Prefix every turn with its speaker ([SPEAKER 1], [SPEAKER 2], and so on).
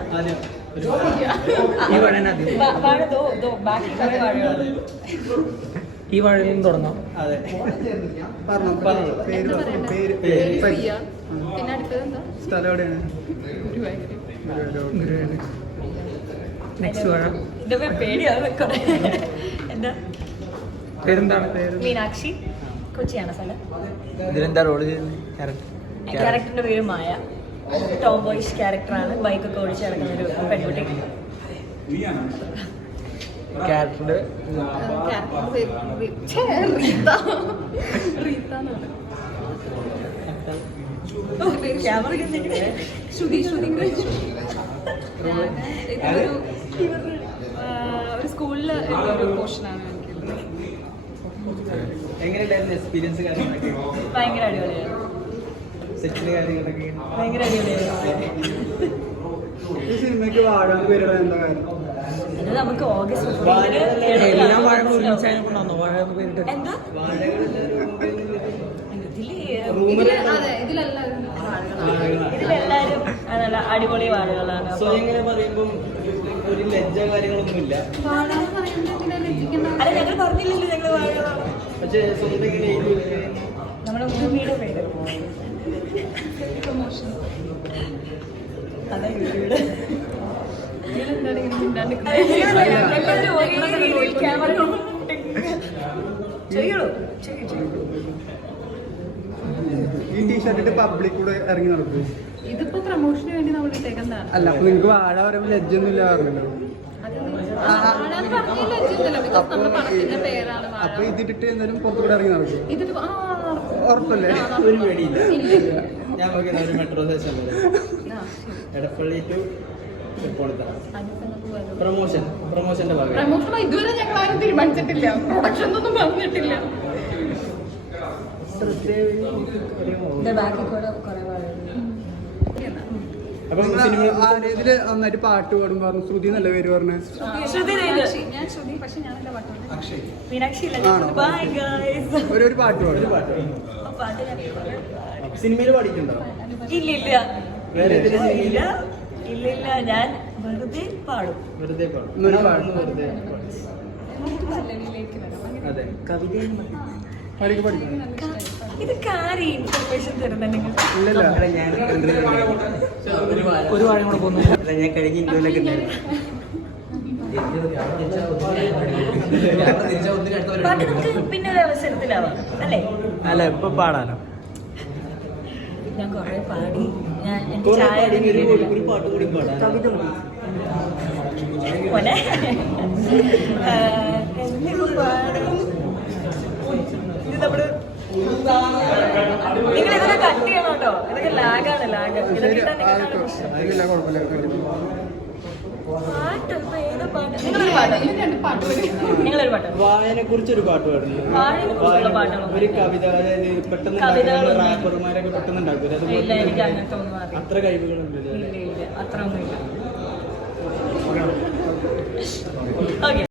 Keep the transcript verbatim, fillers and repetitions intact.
[SPEAKER 1] ഈ വാഴ ഈ വാഴയിൽ നിന്ന് തുടങ്ങാം.
[SPEAKER 2] അതെ സ്ഥലം എവിടെയാണ്?
[SPEAKER 1] നെക്സ്റ്റ് വാഴ
[SPEAKER 3] എന്താ
[SPEAKER 1] പേരെന്താണ്? പേര്
[SPEAKER 3] മീനാക്ഷി, കൊച്ചിയാണ് സ്ഥലം.
[SPEAKER 1] ഇതിലെന്താ റോള് ചെയ്യുന്നത്?
[SPEAKER 3] ക്യാരക്ടറിന്റെ പേര് മായ. ടോം ബോയ്സ് ക്യാരക്ടറാണ്. ബൈക്കൊക്കെ ഓടിച്ച് നടക്കുന്ന ഒരു പെൺകുട്ടി.
[SPEAKER 1] ക്യാരക്ടറിന്റെ
[SPEAKER 4] ഒരു സ്കൂളില് ഒരു പോർഷനാണ്
[SPEAKER 2] എങ്ങനെയുണ്ടായിരുന്നു എക്സ്പീരിയൻസ് കാര്യങ്ങളൊക്കെ?
[SPEAKER 3] ഭയങ്കര അടിപൊളിയാണ്.
[SPEAKER 2] സെറ്റില് കാര്യങ്ങളൊക്കെ
[SPEAKER 3] ഭയങ്കര അടിപൊളിയാണ്.
[SPEAKER 2] ഈ സിനിമയ്ക്ക് വാഴാൻ പേരുടെ എന്താ കാര്യം?
[SPEAKER 3] ഇത് നമുക്ക് ഓഗസ്റ്റ്
[SPEAKER 1] എല്ലാ വാഴകളും ഒരുമിച്ചായ കൊണ്ടാണോ വാഴ എന്ന് പേരിട്ട്?
[SPEAKER 3] എന്താ ഇതിലെല്ലാരും നല്ല അടിപൊളി വാഴകളാണ്.
[SPEAKER 2] സോ എങ്ങനെ പറയുമ്പോൾ ഒരു ലജ്ജ കാര്യങ്ങളൊന്നുമില്ല.
[SPEAKER 3] അല്ല ഞങ്ങൾ പറഞ്ഞില്ലല്ലോ ഞങ്ങൾ വാഴകളാണ്.
[SPEAKER 2] പക്ഷേ സ്വന്തം എങ്ങനെ എഴുതി
[SPEAKER 3] നമ്മുടെ മൂവിയുടെ പേര് അതെ വീട്
[SPEAKER 2] ഈ ടീഷർട്ടിട്ട് പബ്ലിക് കൂടെ ഇറങ്ങി നടക്കും.
[SPEAKER 4] ഇതിപ്പോ പ്രൊമോഷന് വേണ്ടി നമ്മൾ ഇട്ടേക്കുന്നതാണ്.
[SPEAKER 2] അല്ല അപ്പൊ നിങ്ങക്ക് വാഴ പറയുമ്പോൾ ലജ്ജൊന്നും ഇല്ല പറഞ്ഞല്ലോ. അപ്പൊ ഇതിട്ടിട്ട് എന്തായാലും പുറത്തു കൂടെ ഇറങ്ങി നടക്കും. ഉറപ്പല്ലേ? ഒരു പേടിയില്ല. ഞാൻ നോക്കിയത് ഒരു metro station Edappally to promotion പ്രൊമോഷന്റെ ഭാഗം.
[SPEAKER 4] പ്രൊമോഷൻ ഇതുവരെ ഞങ്ങൾ ആരും തീരുമാനിച്ചിട്ടില്ല. പ്രൊഡക്ഷൻ ഒന്നും പറഞ്ഞിട്ടില്ല. ഇതില് നന്നായിട്ട് പാട്ട് പാടും പറഞ്ഞു. ശ്രുതി നല്ല പേര് പറഞ്ഞു. ഞാൻ ശ്രുതി, പക്ഷെ ഞാൻ എന്റെ പാട്ട് ഒരു പാട്ട് പാടും. സിനിമയിൽ പാടിയിട്ടുണ്ടോ?
[SPEAKER 3] ഇല്ല ഇല്ല
[SPEAKER 2] വേറെ
[SPEAKER 3] ഇല്ല ഇല്ല ഇല്ല ഞാൻ വെറുതെ പാടും.
[SPEAKER 2] വെറുതെ പാടും പാടുന്നു വെറുതെ. അതെ കവിത
[SPEAKER 3] ഇത് കാര്യം ഇൻഫർമേഷൻ തരുന്നുണ്ടെങ്കിൽ
[SPEAKER 1] ഒരു വാഴ കൂടെ പോകുന്നു.
[SPEAKER 2] ഞാൻ കഴിഞ്ഞ ഇന്ത്യയിലൊക്കെ
[SPEAKER 3] പാട്ട് നമുക്ക് പിന്നെ ഒരു അവസരത്തിലാവാം അല്ലേ?
[SPEAKER 2] അല്ല ഇപ്പൊ പാടാനോ?
[SPEAKER 3] ഞാൻ കൊറേ പാടി. ഞാൻ എന്റെ ചായ
[SPEAKER 2] ഒരു പാട്ട് കൂടി പാടാം. കവിത
[SPEAKER 3] പോലെ ഇത് നമ്മുടെ നിങ്ങൾ ഇതൊക്കെ കട്ട് ചെയ്യണം കേട്ടോ. ഇതൊക്കെ ലാഗാണ് ലാഗ്. പാട്ട് ഏതാ പാട്ട്? നിങ്ങളൊരു പാട്ട് നിങ്ങളൊരു പാട്ട്
[SPEAKER 2] വായനെ കുറിച്ചൊരു പാട്ട് പാടുന്നു.
[SPEAKER 3] വാഴനെ കുറിച്ചുള്ള പാട്ടുകളോ?
[SPEAKER 2] ഒരു കവിത, അതായത് പെട്ടെന്ന് റാപ്പർമാരൊക്കെ പെട്ടെന്ന് ഉണ്ടാക്കും.
[SPEAKER 3] ഇല്ല എനിക്ക് അങ്ങനത്തെ ഒന്നും അറിയില്ല.
[SPEAKER 2] അത്ര കഴിവുകളുണ്ട്.
[SPEAKER 3] ഇല്ല ഇല്ല അത്ര ഒന്നും ഇല്ല. ഓക്കെ.